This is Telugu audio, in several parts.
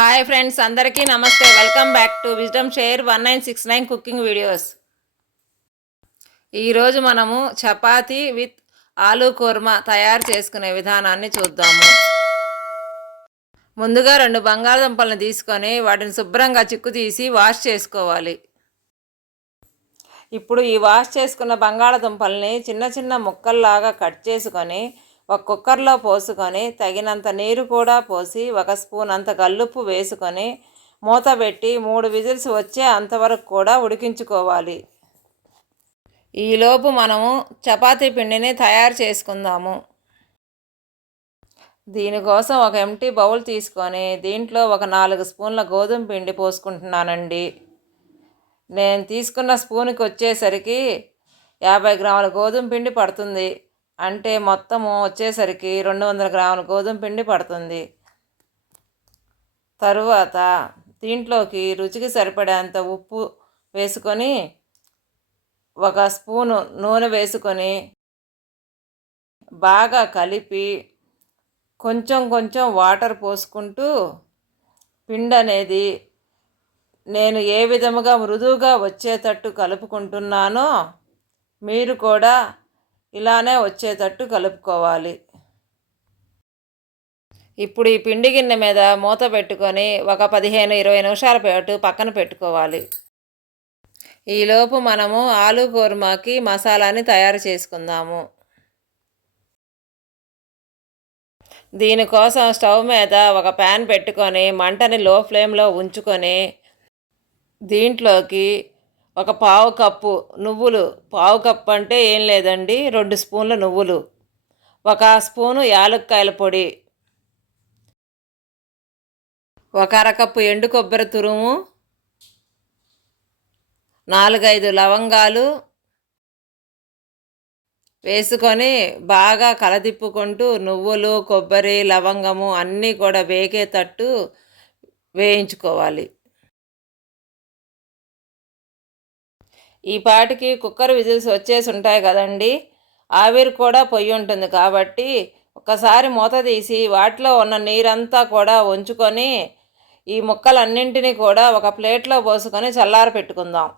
హాయ్ ఫ్రెండ్స్, అందరికీ నమస్తే. Welcome back to wisdom share 1969 cooking videos. ఈరోజు మనము చపాతీ విత్ ఆలూ కుర్మా తయారు చేసుకునే విధానాన్ని చూద్దాము. ముందుగా 2 బంగాళదుంపలను తీసుకొని వాటిని శుభ్రంగా చిక్కు తీసి వాష్ చేసుకోవాలి. ఇప్పుడు ఈ వాష్ చేసుకున్న బంగాళదుంపల్ని చిన్న చిన్న ముక్కల్లాగా కట్ చేసుకొని ఒక కుక్కర్లో పోసుకొని తగినంత నీరు కూడా పోసి 1 స్పూన్ అంత కల్లుప్పు వేసుకొని మూత పెట్టి 3 విజిల్స్ వచ్చే అంతవరకు కూడా ఉడికించుకోవాలి. ఈలోపు మనము చపాతీ పిండిని తయారు చేసుకుందాము. దీనికోసం ఒక ఎంటీ బౌల్ తీసుకొని దీంట్లో ఒక 4 స్పూన్ల గోధుమ పిండి పోసుకుంటున్నానండి. నేను తీసుకున్న స్పూన్కి వచ్చేసరికి 50 గ్రాముల గోధుమ పిండి పడుతుంది. అంటే మొత్తము వచ్చేసరికి 200 గ్రాముల గోధుమ పిండి పడుతుంది. తరువాత దీంట్లోకి రుచికి సరిపడేంత ఉప్పు వేసుకొని 1 స్పూను నూనె వేసుకొని బాగా కలిపి కొంచెం కొంచెం వాటర్ పోసుకుంటూ పిండి అనేది నేను ఏ విధముగా మృదువుగా వచ్చేటట్టు కలుపుకుంటున్నానో మీరు కూడా ఇలానే వచ్చేటట్టు కలుపుకోవాలి. ఇప్పుడు ఈ పిండి గిన్నె మీద మూత పెట్టుకొని ఒక 15-20 నిమిషాల పాటు పక్కన పెట్టుకోవాలి. ఈలోపు మనము ఆలూ కుర్మాకి మసాలాని తయారు చేసుకుందాము. దీనికోసం స్టవ్ మీద ఒక ప్యాన్ పెట్టుకొని మంటని లో ఫ్లేమ్లో ఉంచుకొని దీంట్లోకి ఒక పావు కప్పు నువ్వులు, పావు కప్పు అంటే ఏం లేదండి, 2 స్పూన్ల నువ్వులు, 1 స్పూను యాలక్కాయల పొడి, 1 అరకప్పు ఎండు కొబ్బరి తురుము, 4-5 లవంగాలు వేసుకొని బాగా కలదిప్పుకుంటూ నువ్వులు, కొబ్బరి, లవంగము అన్నీ కూడా వేగేటట్టు వేయించుకోవాలి. ఈ పాటికి కుక్కర్ విజిల్స్ వచ్చేసి ఉంటాయి కదండి, ఆవిరి కూడా పొయ్యి ఉంటుంది కాబట్టి ఒకసారి మూత తీసి వాటిలో ఉన్న నీరంతా కూడా ఉంచుకొని ఈ ముక్కలన్నింటినీ కూడా ఒక ప్లేట్లో పోసుకొని చల్లార పెట్టుకుందాం.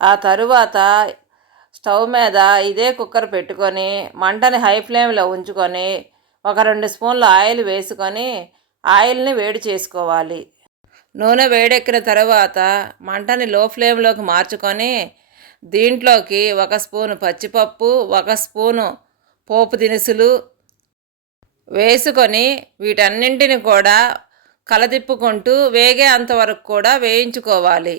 ఆ తరువాత స్టవ్ మీద ఇదే కుక్కర్ పెట్టుకొని మంటని హై ఫ్లేమ్లో ఉంచుకొని ఒక 2 స్పూన్ల ఆయిల్ వేసుకొని ఆయిల్ని వేడి చేసుకోవాలి. నూనె వేడెక్కిన తర్వాత మంటని లో ఫ్లేమ్లోకి మార్చుకొని దీంట్లోకి 1 స్పూను పచ్చిపప్పు, 1 స్పూను పోపు దినుసులు వేసుకొని వీటన్నింటిని కూడా కలదిప్పుకుంటూ వేగే అంతవరకు కూడా వేయించుకోవాలి.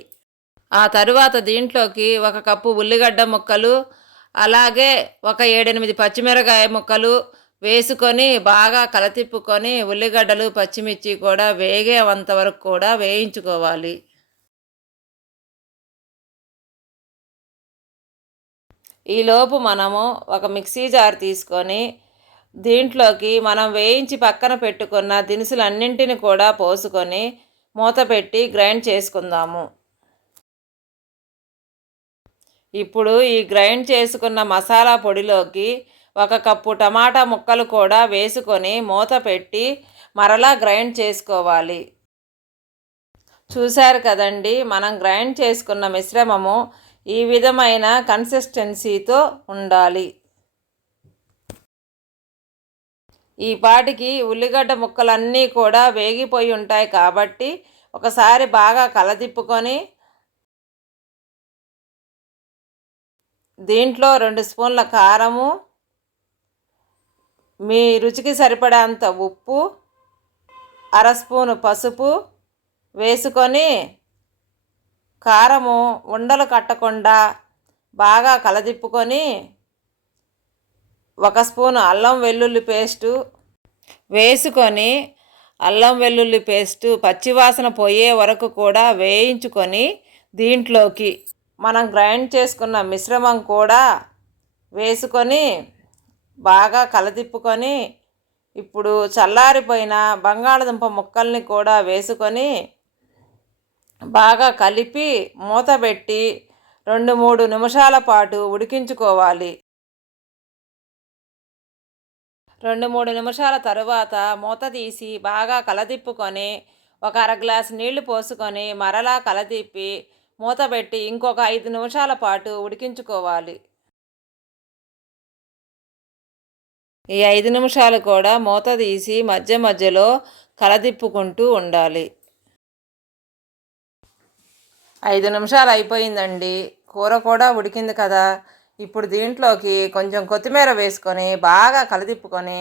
ఆ తరువాత దీంట్లోకి 1 కప్పు ఉల్లిగడ్డ ముక్కలు, అలాగే ఒక 7-8 పచ్చిమిరకాయ ముక్కలు వేసుకొని బాగా కలతిప్పుకొని ఉల్లిగడ్డలు, పచ్చిమిర్చి కూడా వేగేంత వరకు కూడా వేయించుకోవాలి. ఈలోపు మనము ఒక మిక్సీ జార్ తీసుకొని దీంట్లోకి మనం వేయించి పక్కన పెట్టుకున్న దినుసులన్నింటిని కూడా పోసుకొని మూత పెట్టి గ్రైండ్ చేసుకుందాము. ఇప్పుడు ఈ గ్రైండ్ చేసుకున్న మసాలా పొడిలోకి 1 కప్పు టమాటా ముక్కలు కూడా వేసుకొని మూత పెట్టి మరలా గ్రైండ్ చేసుకోవాలి. చూశారు కదండి, మనం గ్రైండ్ చేసుకున్న మిశ్రమము ఈ విధమైన కన్సిస్టెన్సీతో ఉండాలి. ఈ పాటికి ఉల్లిగడ్డ ముక్కలన్నీ కూడా వేగిపోయి ఉంటాయి కాబట్టి ఒకసారి బాగా కలదిప్పుకొని దీంట్లో 2 స్పూన్ల కారము, మీ రుచికి సరిపడేంత ఉప్పు, 1/2 స్పూను పసుపు వేసుకొని కారము ఉండలు కట్టకుండా బాగా కలదిప్పుకొని 1 స్పూను అల్లం వెల్లుల్లి పేస్టు వేసుకొని అల్లం వెల్లుల్లి పేస్టు పచ్చివాసన పోయే వరకు కూడా వేయించుకొని దీంట్లోకి మనం గ్రైండ్ చేసుకున్న మిశ్రమం కూడా వేసుకొని బాగా కలదిప్పుకొని ఇప్పుడు చల్లారిపోయిన బంగాళదుంప ముక్కల్ని కూడా వేసుకొని బాగా కలిపి మూత పెట్టి 2-3 నిమిషాల పాటు ఉడికించుకోవాలి. 2-3 నిమిషాల తరువాత మూత తీసి బాగా కలదిప్పుకొని ఒక అర గ్లాసు నీళ్లు పోసుకొని మరలా కలదిప్పి మూత పెట్టి ఇంకొక 5 నిమిషాల పాటు ఉడికించుకోవాలి. ఈ 5 నిమిషాలు కూడా మూత తీసి మధ్య మధ్యలో కలదిప్పుకుంటూ ఉండాలి. 5 నిమిషాలు అయిపోయిందండి. కూర కూడా ఉడికింది కదా. ఇప్పుడు దీంట్లోకి కొంచెం కొత్తిమీర వేసుకొని బాగా కలదిప్పుకొని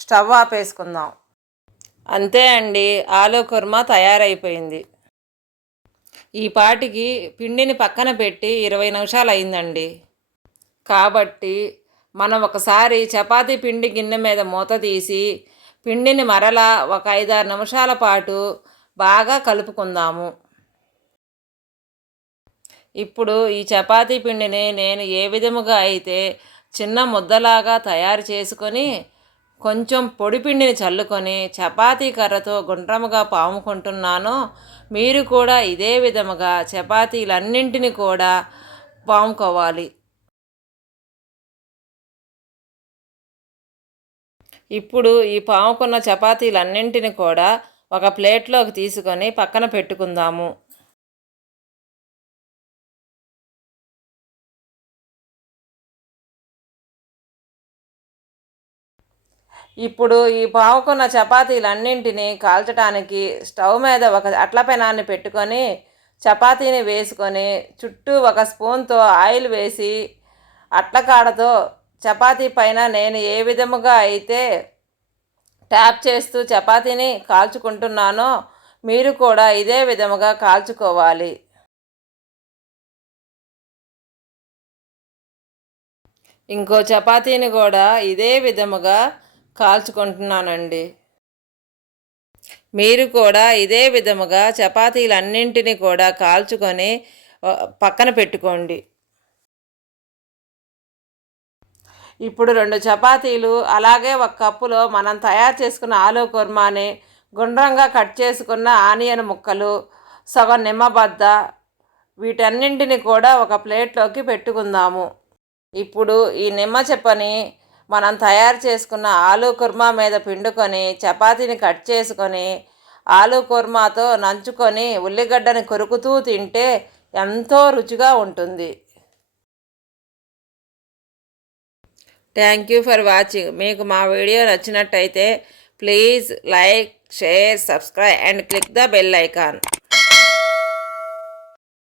స్టవ్ ఆపేసుకుందాం. అంతే అండి, ఆలు కుర్మా తయారైపోయింది. ఈ పాటికి పిండిని పక్కన పెట్టి 20 నిమిషాలు అయిందండి. కాబట్టి మనం ఒకసారి చపాతీ పిండి గిన్నె మీద మూత తీసి పిండిని మరలా ఒక 5-6 నిమిషాల పాటు బాగా కలుపుకుందాము. ఇప్పుడు ఈ చపాతీ పిండిని నేను ఏ విధముగా అయితే చిన్న ముద్దలాగా తయారు చేసుకొని కొంచెం పొడి పిండిని చల్లుకొని చపాతీ కర్రతో గుండ్రముగా పాముకుంటున్నానో మీరు కూడా ఇదే విధముగా చపాతీలన్నింటినీ కూడా పాముకోవాలి. ఇప్పుడు ఈ పాముకున్న చపాతీలన్నింటినీ కూడా ఒక ప్లేట్లోకి తీసుకొని పక్కన పెట్టుకుందాము. ఇప్పుడు ఈ పాముకున్న చపాతీలన్నింటినీ కాల్చడానికి స్టవ్ మీద ఒక అట్ల పెనాన్ని పెట్టుకొని చపాతీని వేసుకొని చుట్టూ ఒక స్పూన్తో ఆయిల్ వేసి అట్లకాడతో చపాతీ పైన నేను ఏ విధముగా అయితే ట్యాప్ చేస్తూ చపాతీని కాల్చుకుంటున్నానో మీరు కూడా ఇదే విధముగా కాల్చుకోవాలి. ఇంకో చపాతీని కూడా ఇదే విధముగా కాల్చుకుంటున్నానండి. మీరు కూడా ఇదే విధముగా చపాతీలన్నింటినీ కూడా కాల్చుకొని పక్కన పెట్టుకోండి. ఇప్పుడు 2 చపాతీలు అలాగే ఒక కప్పులో మనం తయారు చేసుకున్న ఆలు కుర్మాని గుండ్రంగా కట్ చేసుకున్న ఆనియన్ ముక్కలు, సగం నిమ్మబద్ద వీటన్నింటిని కూడా ఒక ప్లేట్లోకి పెట్టుకుందాము. ఇప్పుడు ఈ నిమ్మ చెప్పని మనం తయారు చేసుకున్న ఆలు కుర్మా మీద పిండుకొని చపాతీని కట్ చేసుకొని ఆలు కుర్మాతో నంచుకొని ఉల్లిగడ్డని కొరుకుతూ తింటే ఎంతో రుచిగా ఉంటుంది. Thank you for watching. మీకు మా వీడియో నచ్చినట్టయితే please like, share, subscribe and click the bell icon.